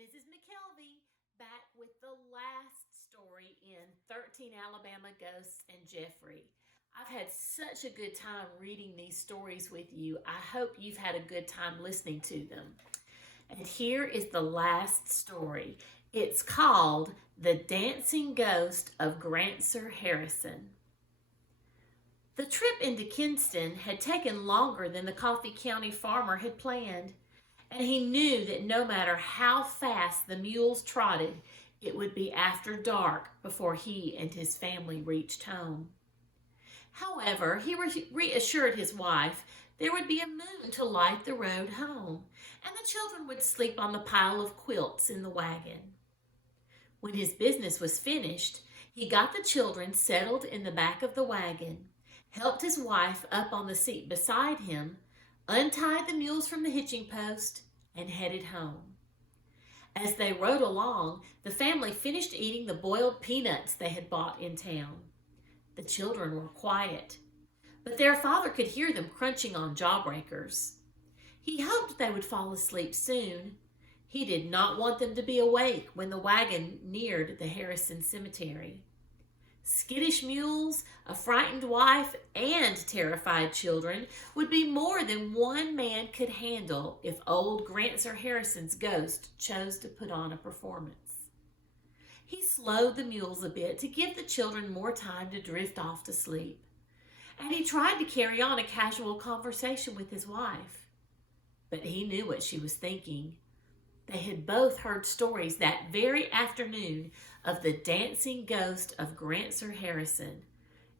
Mrs. McKelvey back with the last story in 13 Alabama Ghosts and Jeffrey. I've had such a good time reading these stories with you. I hope you've had a good time listening to them. And here is the last story. It's called The Dancing Ghost of Grancer Harrison. The trip into Kinston had taken longer than the Coffee County farmer had planned, and he knew that no matter how fast the mules trotted, it would be after dark before he and his family reached home. However, he reassured his wife there would be a moon to light the road home, and the children would sleep on the pile of quilts in the wagon. When his business was finished, he got the children settled in the back of the wagon, helped his wife up on the seat beside him, untied the mules from the hitching post, and headed home. As they rode along, the family finished eating the boiled peanuts they had bought in town. The children were quiet, but their father could hear them crunching on jawbreakers. He hoped they would fall asleep soon. He did not want them to be awake when the wagon neared the Harrison Cemetery. Skittish mules, a frightened wife, and terrified children would be more than one man could handle if old Grancer Harrison's ghost chose to put on a performance. He slowed the mules a bit to give the children more time to drift off to sleep, and he tried to carry on a casual conversation with his wife. But he knew what she was thinking. They had both heard stories that very afternoon of the dancing ghost of Grancer Harrison,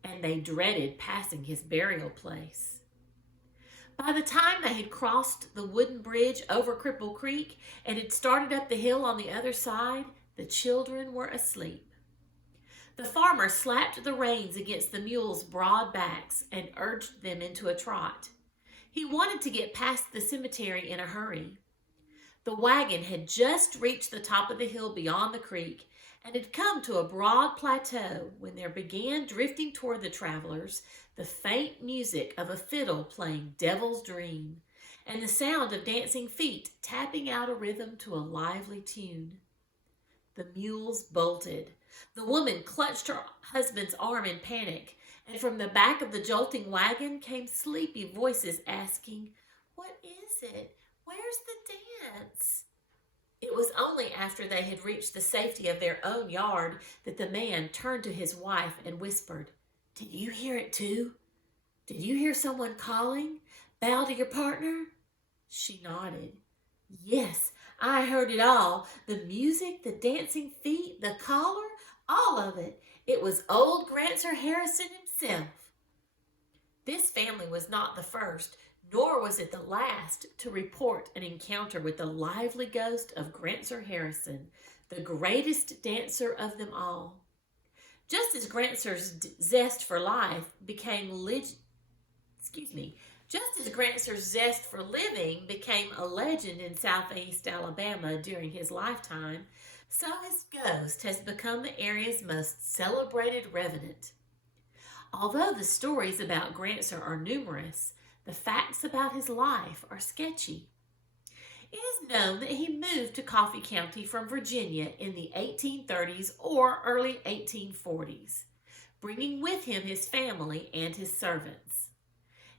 and they dreaded passing his burial place. By the time they had crossed the wooden bridge over Cripple Creek and had started up the hill on the other side, the children were asleep. The farmer slapped the reins against the mules' broad backs and urged them into a trot. He wanted to get past the cemetery in a hurry. The wagon had just reached the top of the hill beyond the creek and had come to a broad plateau when there began drifting toward the travelers the faint music of a fiddle playing Devil's Dream and the sound of dancing feet tapping out a rhythm to a lively tune. The mules bolted. The woman clutched her husband's arm in panic, and from the back of the jolting wagon came sleepy voices asking, "What is it? Where's the dance?" It was only after they had reached the safety of their own yard that the man turned to his wife and whispered, "Did you hear it too? Did you hear someone calling? Bow to your partner?" She nodded. "Yes, I heard it all. The music, the dancing feet, the collar, all of it. It was old Grancer Harrison himself." This family was not the first, nor was it the last, to report an encounter with the lively ghost of Grancer Harrison, the greatest dancer of them all. Just as Grancer's zest for life became just as Grancer's zest for living became a legend in Southeast Alabama during his lifetime, so his ghost has become the area's most celebrated revenant. Although the stories about Grancer are numerous, the facts about his life are sketchy. It is known that he moved to Coffee County from Virginia in the 1830s or early 1840s, bringing with him his family and his servants.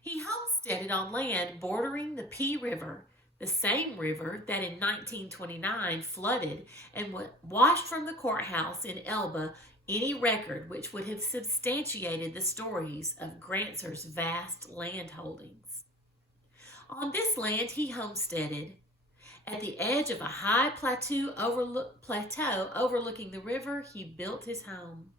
He homesteaded on land bordering the Pea River, the same river that in 1929 flooded and washed from the courthouse in Elba any record which would have substantiated the stories of Grancer's vast land holdings. On this land he homesteaded. At the edge of a high plateau overlooking the river, he built his home.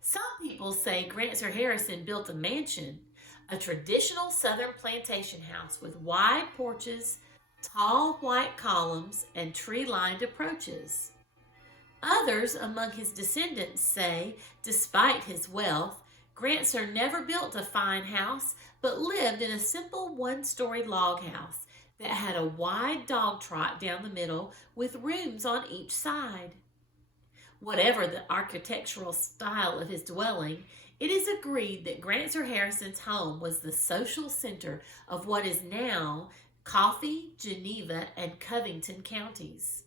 Some people say Grancer Harrison built a mansion, a traditional southern plantation house with wide porches, tall white columns, and tree-lined approaches. Others among his descendants say, despite his wealth, Grancer never built a fine house, but lived in a simple one-story log house that had a wide dog trot down the middle with rooms on each side. Whatever the architectural style of his dwelling, it is agreed that Grancer Harrison's home was the social center of what is now Coffee, Geneva, and Covington counties.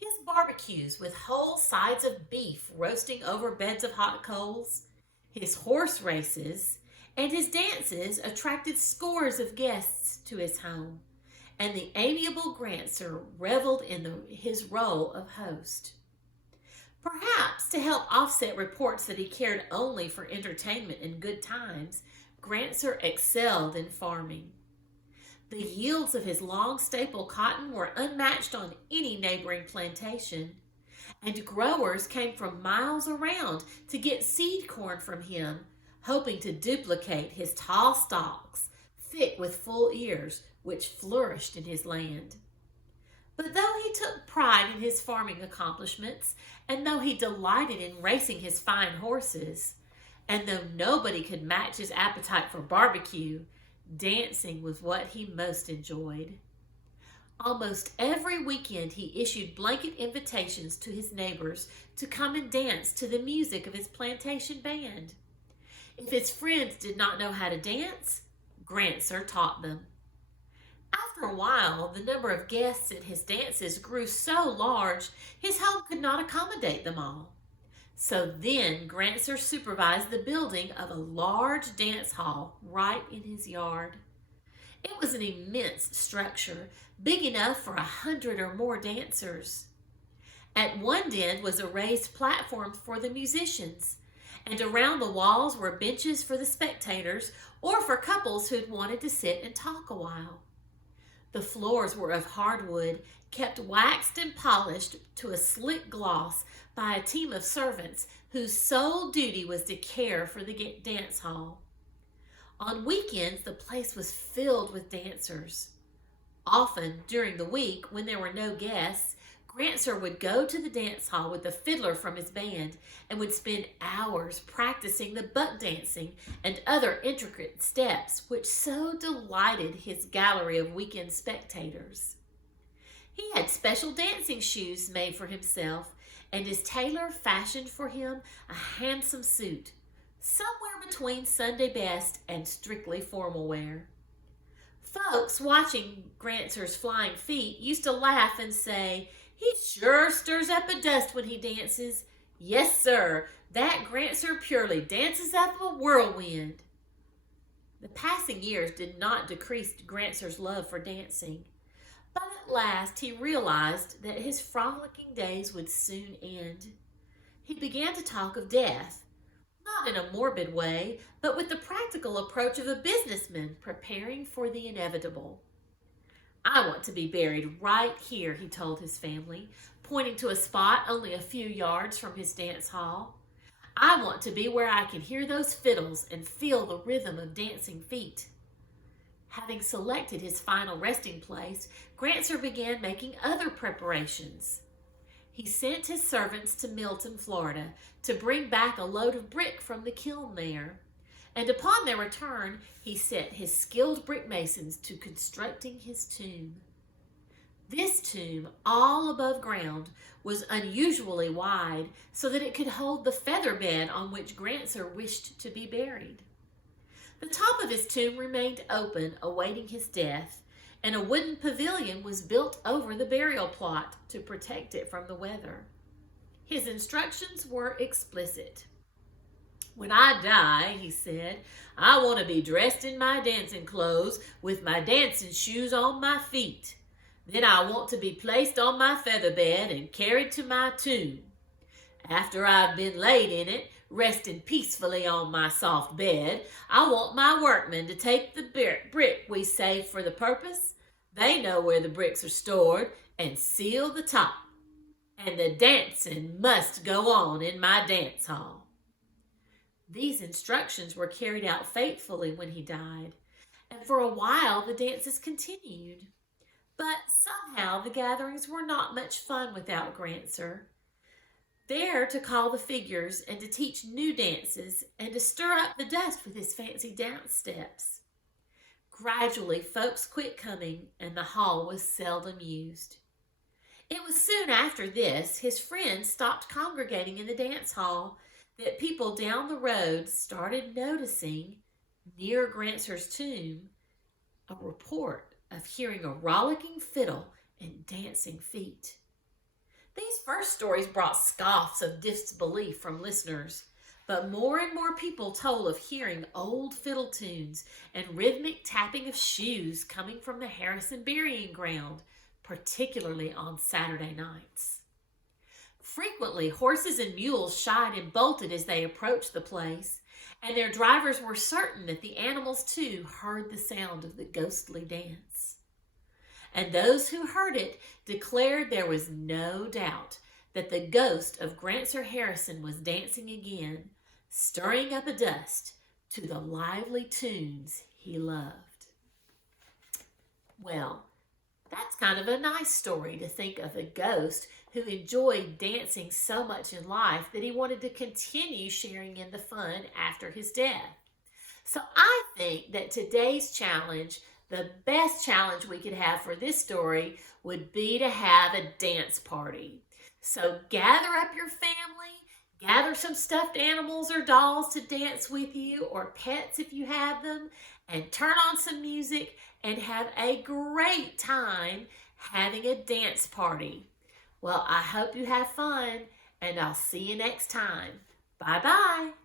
His barbecues with whole sides of beef roasting over beds of hot coals, his horse races, and his dances attracted scores of guests to his home, and the amiable Grancer reveled in his role of host. Perhaps to help offset reports that he cared only for entertainment and good times, Grancer excelled in farming. The yields of his long staple cotton were unmatched on any neighboring plantation, and growers came from miles around to get seed corn from him, hoping to duplicate his tall stalks, thick with full ears, which flourished in his land. But though he took pride in his farming accomplishments, and though he delighted in racing his fine horses, and though nobody could match his appetite for barbecue, dancing was what he most enjoyed. Almost every weekend he issued blanket invitations to his neighbors to come and dance to the music of his plantation band. If his friends did not know how to dance, Grancer taught them. After a while, the number of guests at his dances grew so large his home could not accommodate them all. So then Grancer supervised the building of a large dance hall right in his yard. It was an immense structure, big enough for 100 or more dancers. At one end was a raised platform for the musicians, and around the walls were benches for the spectators or for couples who'd wanted to sit and talk a while. The floors were of hardwood, kept waxed and polished to a slick gloss by a team of servants whose sole duty was to care for the dance hall. On weekends, the place was filled with dancers. Often, during the week, when there were no guests, Grancer would go to the dance hall with a fiddler from his band and would spend hours practicing the buck dancing and other intricate steps which so delighted his gallery of weekend spectators. He had special dancing shoes made for himself, and his tailor fashioned for him a handsome suit, somewhere between Sunday best and strictly formal wear. Folks watching Grancer's flying feet used to laugh and say, "He sure stirs up a dust when he dances. Yes, sir, that Grancer purely dances up a whirlwind." The passing years did not decrease Grancer's love for dancing, but at last he realized that his frolicking days would soon end. He began to talk of death, not in a morbid way, but with the practical approach of a businessman preparing for the inevitable. "I want to be buried right here," he told his family, pointing to a spot only a few yards from his dance hall. "I want to be where I can hear those fiddles and feel the rhythm of dancing feet." Having selected his final resting place, Grancer began making other preparations. He sent his servants to Milton, Florida, to bring back a load of brick from the kiln there, and upon their return, he set his skilled brick masons to constructing his tomb. This tomb, all above ground, was unusually wide so that it could hold the feather bed on which Grancer wished to be buried. The top of his tomb remained open, awaiting his death, and a wooden pavilion was built over the burial plot to protect it from the weather. His instructions were explicit. "When I die," he said, "I want to be dressed in my dancing clothes with my dancing shoes on my feet. Then I want to be placed on my feather bed and carried to my tomb. After I've been laid in it, resting peacefully on my soft bed, I want my workmen to take the brick we saved for the purpose. They know where the bricks are stored, and seal the top. And the dancing must go on in my dance hall." These instructions were carried out faithfully when he died, and for a while the dances continued. But somehow the gatherings were not much fun without Grancer, there to call the figures and to teach new dances and to stir up the dust with his fancy dance steps. Gradually folks quit coming and the hall was seldom used. It was soon after this his friends stopped congregating in the dance hall that people down the road started noticing, near Grancer's tomb, a report of hearing a rollicking fiddle and dancing feet. These first stories brought scoffs of disbelief from listeners, but more and more people told of hearing old fiddle tunes and rhythmic tapping of shoes coming from the Harrison burying ground, particularly on Saturday nights. Frequently, horses and mules shied and bolted as they approached the place, and their drivers were certain that the animals too heard the sound of the ghostly dance. And those who heard it declared there was no doubt that the ghost of Grancer Harrison was dancing again, stirring up the dust to the lively tunes he loved. Well, that's kind of a nice story to think of a ghost who enjoyed dancing so much in life that he wanted to continue sharing in the fun after his death. So I think that today's challenge, the best challenge we could have for this story, would be to have a dance party. So gather up your family, gather some stuffed animals or dolls to dance with you, or pets if you have them, and turn on some music and have a great time having a dance party. Well, I hope you have fun, and I'll see you next time. Bye-bye.